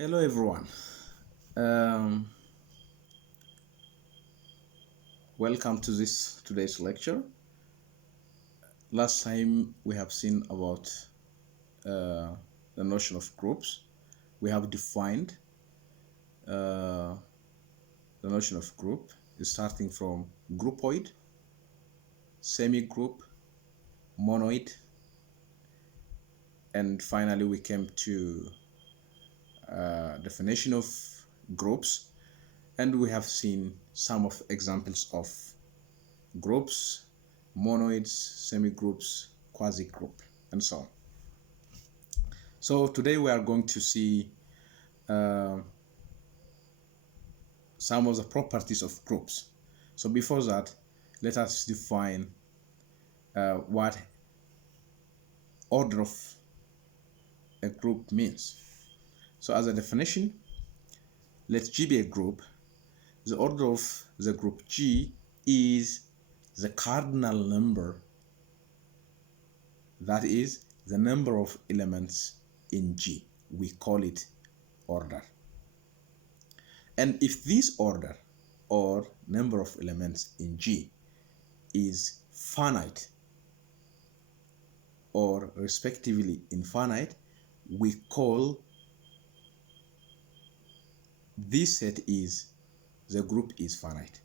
Hello everyone. Um, Welcome to this today's lecture. Last time we have seen about uh, the notion of groups. We have defined uh, the notion of group starting from groupoid, semi-group, monoid, and finally we came to definition of groups, and we have seen some of examples of groups, monoids, semi-groups, quasi-group, and so on. So today we are going to see uh, some of the properties of groups. So before that, let us define what order of a group means. So as a definition, let G be a group. The order of the group G is the cardinal number, that is the number of elements in G. We call it order. And if this order or number of elements in G is finite or respectively infinite, we call this set is the group is finite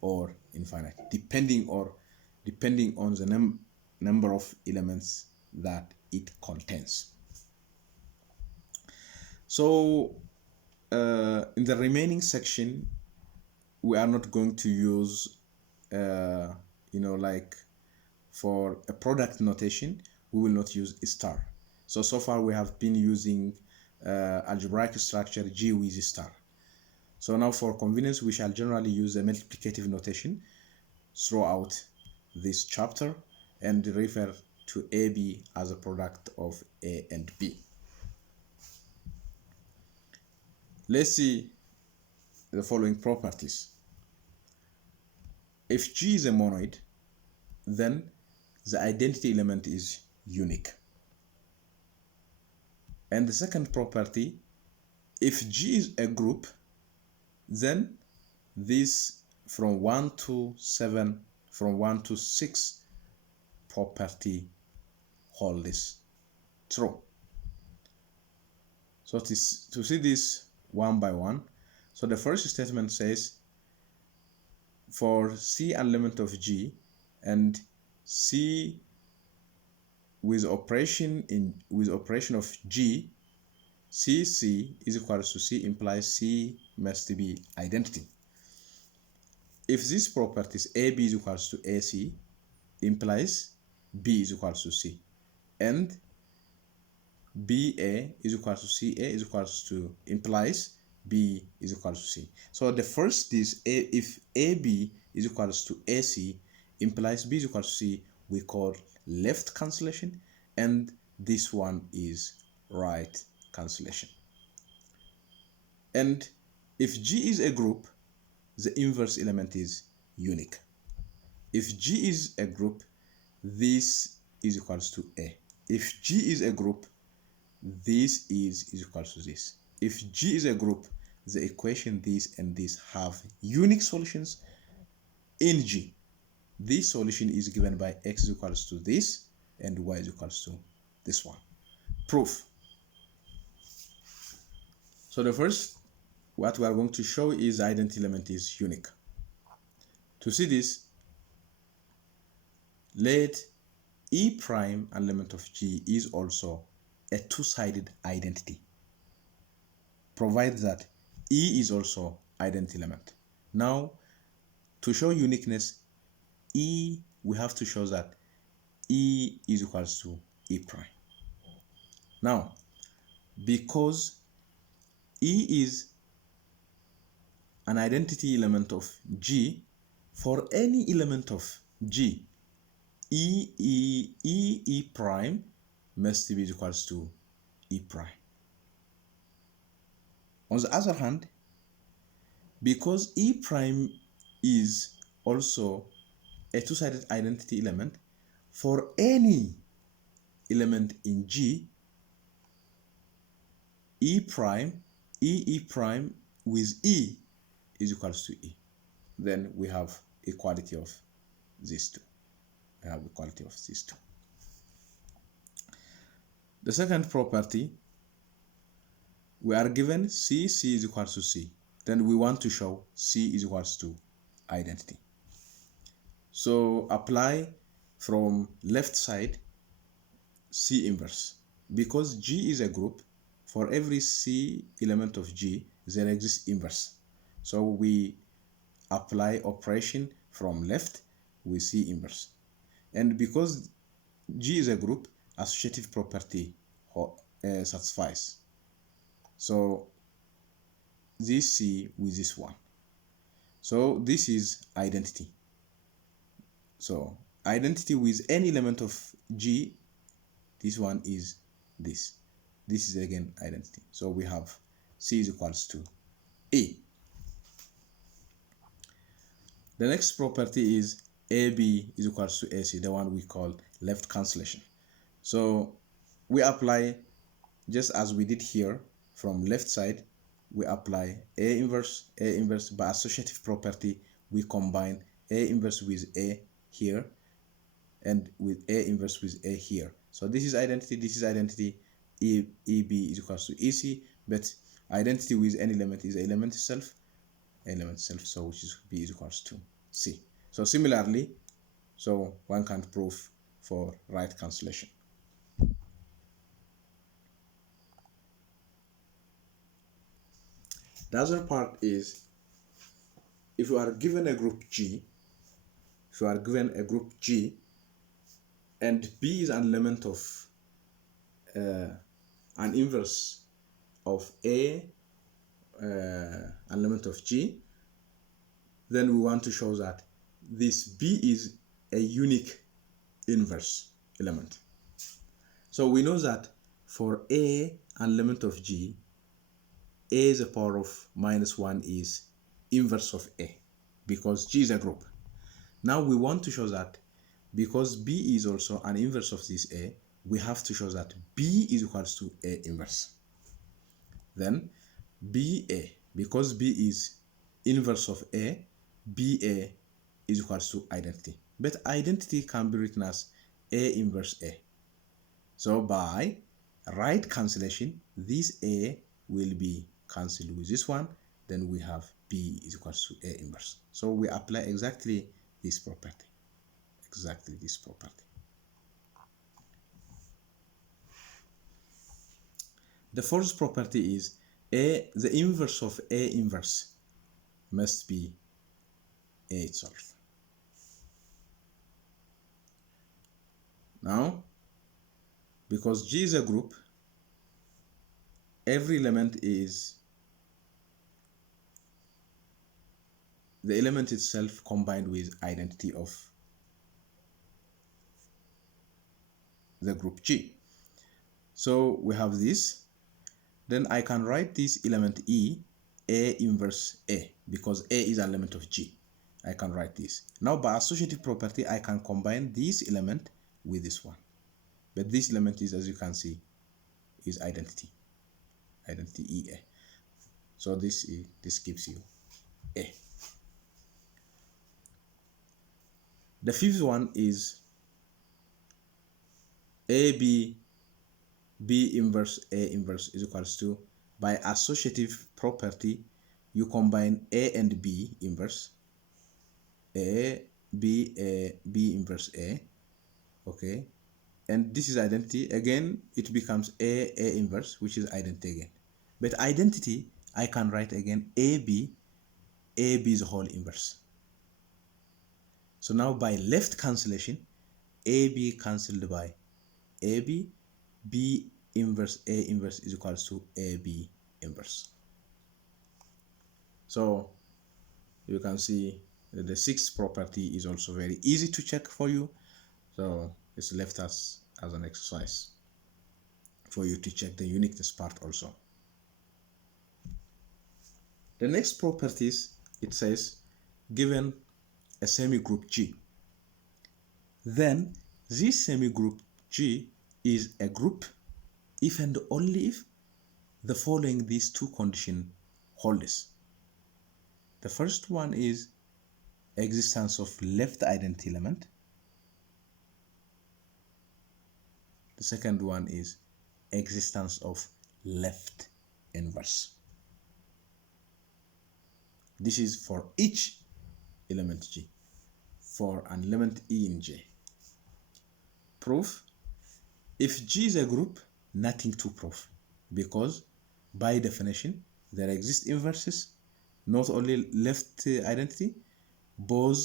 or infinite, depending on the number of elements that it contains. So in the remaining section, we are not going to use like for a product notation, we will not use a star. So far we have been using algebraic structure G with star. So now for convenience, we shall generally use a multiplicative notation throughout this chapter and refer to AB as a product of A and B. Let's see the following properties. If G is a monoid, then the identity element is unique. And the second property, if G is a group, then this from 1 to 7, from 1 to 6 property holds true. So to see this one by one, so the first statement says for C element of G and C with operation of G, C is equals to C implies C must be identity. If this properties AB is equals to AC implies B is equals to C, and BA is equals to CA is equals to implies B is equals to C. So the first is if AB is equals to AC implies B is equals to C, we call left cancellation, and this one is right cancellation. And if G is a group, the inverse element is unique. If G is a group, this is equals to A. If G is a group, this is equal to this. If G is a group, the equation this and this have unique solutions in G. This solution is given by x is equals to this and y is equals to this one. Proof. So the first, what we are going to show is the identity element is unique. To see this, let E prime element of G is also a two-sided identity, provided that E is also identity element. Now, to show uniqueness, we have to show that E is equals to E prime. Now, because E is an identity element of G, for any element of G, E prime must be equals to E prime. On the other hand, because E prime is also a two-sided identity element, for any element in G, E prime E prime with E is equals to E. Then we have equality of these two. We have equality of these two. The second property, we are given C is equals to C. Then we want to show C is equals to identity. So apply from left side C inverse. Because G is a group, for every C element of G, there exists inverse. So we apply operation from left with C inverse. And because G is a group, associative property satisfies. So this C with this one. So this is identity. So identity with any element of G, this one is this. This is again identity. So we have C is equals to A. The next property is AB is equals to AC, the one we call left cancellation. So we apply just as we did here from left side, we apply A inverse by associative property. We combine A inverse with A here and with A inverse with A here. So this is identity, this is identity. EB is equals to EC, but identity with any element is element itself, so which is B is equals to C. So similarly, so one can prove for right cancellation. The other part is, if you are given a group G, and B is an element of an inverse of A, an element of G, then we want to show that this B is a unique inverse element. So we know that for A, an element of G, A is a power of -1 is inverse of A, because G is a group. Now we want to show that because B is also an inverse of this A, we have to show that B is equals to A inverse. Then BA, because B is inverse of A, BA is equals to identity. But identity can be written as A inverse A. So by right cancellation, this A will be cancelled with this one. Then we have B is equals to A inverse. So we apply exactly this property. Exactly this property. The fourth property is the inverse of A inverse must be A itself. Now, because G is a group, every element is the element itself combined with identity of the group G. So we have this. Then I can write this element E, A inverse A, because A is an element of G. I can write this. Now by associative property, I can combine this element with this one. But this element is, as you can see, is identity EA. So this gives you A. The fifth one is AB B inverse A inverse is equals to, by associative property, you combine A and B inverse, B inverse A, okay, and this is identity. Again, it becomes A inverse, which is identity again. But identity, I can write again AB is whole inverse. So now by left cancellation, AB cancelled by AB, B inverse A inverse is equals to AB inverse. So you can see that the sixth property is also very easy to check for you. So it's left as an exercise for you to check the uniqueness part also. The next properties, it says, given a semigroup G, then this semigroup G is a group if and only if the following these two conditions holds. The first one is existence of left identity element. The second one is existence of left inverse. This is for each element G. For an element E in J. Proof: if G is a group, nothing to prove, because by definition there exist inverses, not only left identity, both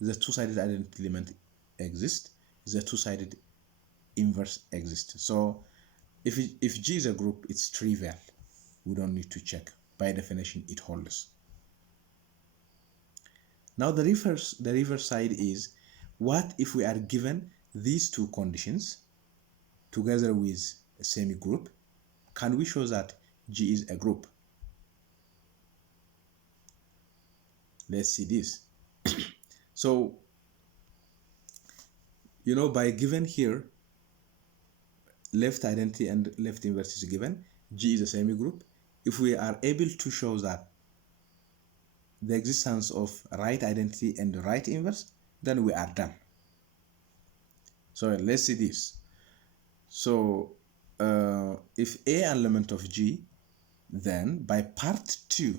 the two-sided identity element exist, the two-sided inverse exists. So if G is a group, it's trivial. We don't need to check. By definition, it holds. Now the reverse side is, what if we are given these two conditions together with a semi-group? Can we show that G is a group? Let's see this. So, by given here, left identity and left inverse is given, G is a semi-group. If we are able to show that the existence of right identity and right inverse, then we are done. So let's see this. So if A an element of G, then by part 2,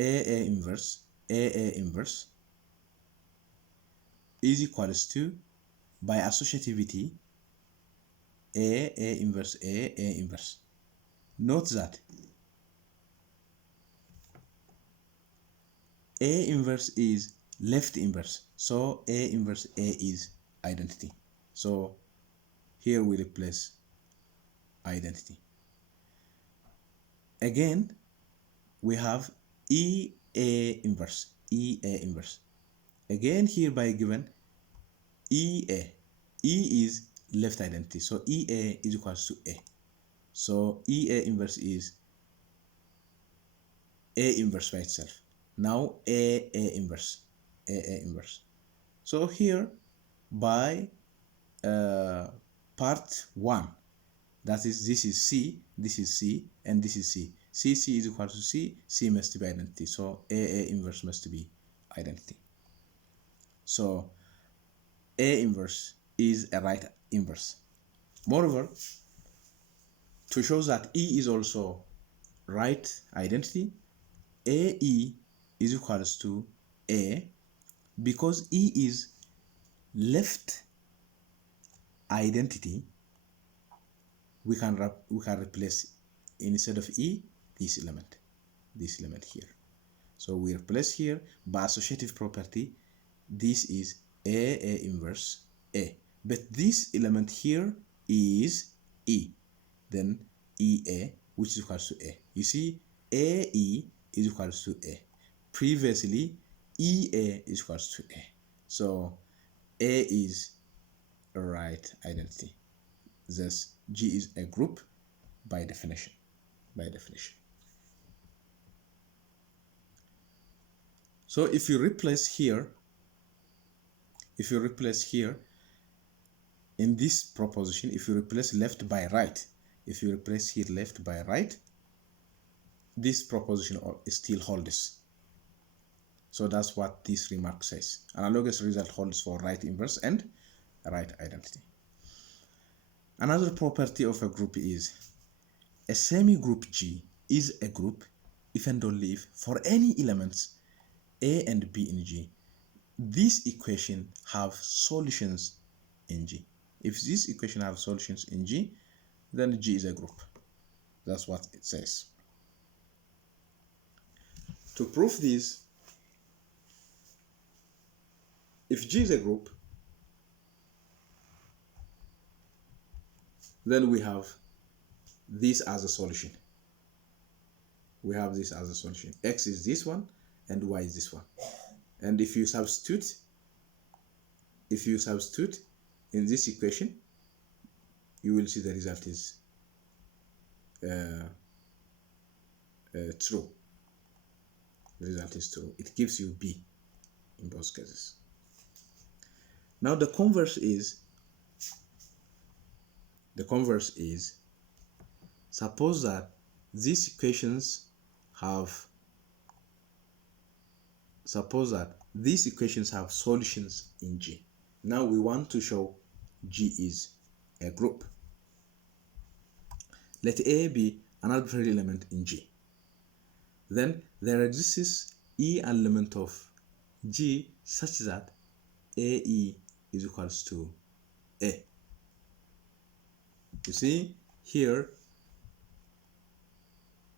AA inverse is equals to, by associativity, A inverse A inverse. Note that A inverse is left inverse, so A inverse A is identity. So here we replace identity. Again, we have EA inverse. Again, here by given EA. E is left identity, so EA is equals to A. So EA inverse is A inverse by itself. Now A inverse. So here by part 1, that is, this is C, and this is C. C is equal to C must be identity. So A inverse must be identity. So A inverse is a right inverse. Moreover, to show that E is also right identity, AE is equals to A, because E is left identity. We can replace, instead of E, this element here. So we replace here by associative property. This is A inverse A, but this element here is E, then EA, which is equals to A. You see, AE is equals to A. Previously, EA is equals to A. So A is a right identity. Thus, G is a group by definition. So if you replace here in this proposition, if you replace left by right, this proposition still holds. So that's what this remark says. Analogous result holds for right inverse and right identity. Another property of a group is a semi-group G is a group if and only if, for any elements A and B in G, this equation have solutions in G. If this equation have solutions in G, then G is a group. That's what it says. To prove this, if G is a group, then we have this as a solution. X is this one and Y is this one. And if you substitute in this equation, you will see the result is true. The result is true. It gives you B in both cases. Now the converse is The converse is, suppose that these equations have solutions in G. Now we want to show G is a group. Let A be an arbitrary element in G. Then there exists E element of G such that AE is equals to A. You see here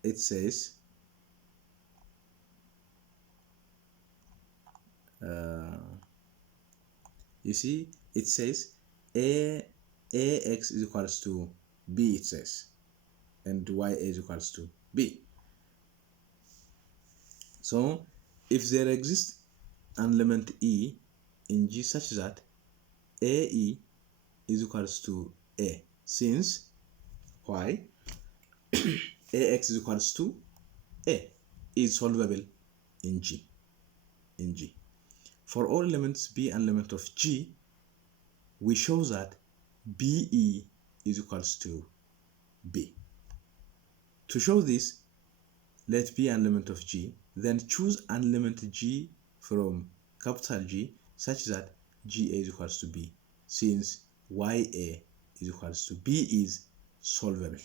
it says AX is equals to B, it says, and YA is equals to B. So if there exists an element E in G such that AE is equals to A, since Y AX is equals to A is solvable in G. For all elements B and element of G, we show that BE is equals to B. To show this, let B an element of G, then choose an element G from capital G such that GA is equals to B, since YA is equals to B is solvable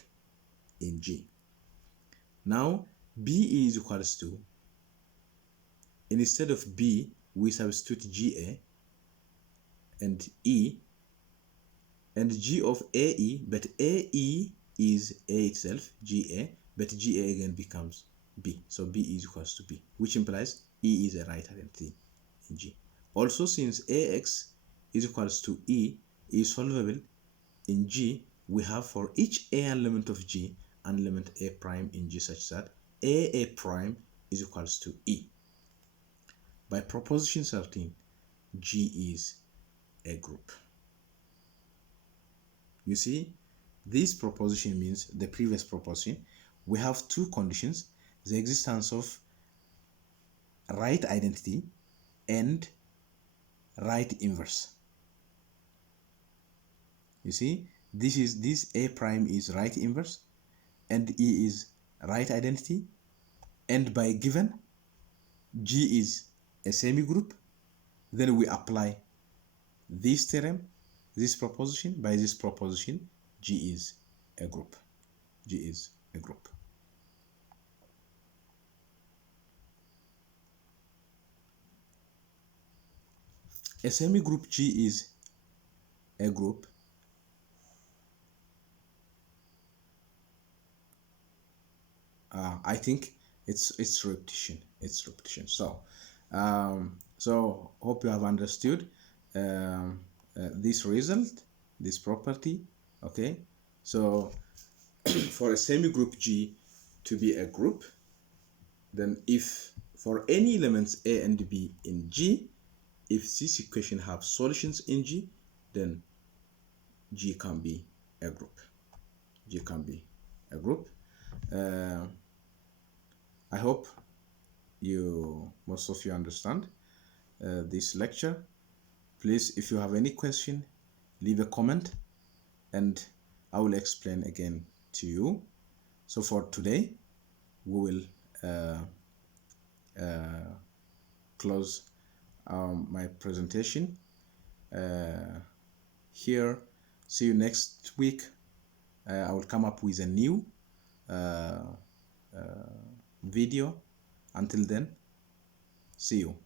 in G. Now BE is equals to, instead of B, we substitute GA and E and G of AE, but AE is A itself, GA, but GA again becomes B. So B is equals to B, which implies E is a right identity in G. Also, since AX is equals to E is solvable in G, we have for each A element of G an element A prime in G such that AA prime is equals to E. By proposition 13, G is a group. You see, this proposition means the previous proposition. We have two conditions: the existence of right identity and right inverse. You see, this A prime is right inverse and E is right identity, and by given G is a semi-group, then we apply this theorem, this proposition. By this proposition, G is a group. G is a group. A semi-group G is a group I think it's repetition. So hope you have understood this result, this property. Okay, so for a semi-group G to be a group, then if for any elements A and B in G, if this equation have solutions in G, then G can be a group. G can be a group. I hope most of you understand this lecture. Please, if you have any question, leave a comment and I will explain again to you. So for today, we will close my presentation here. See you next week. I will come up with a new video. Until then, see you.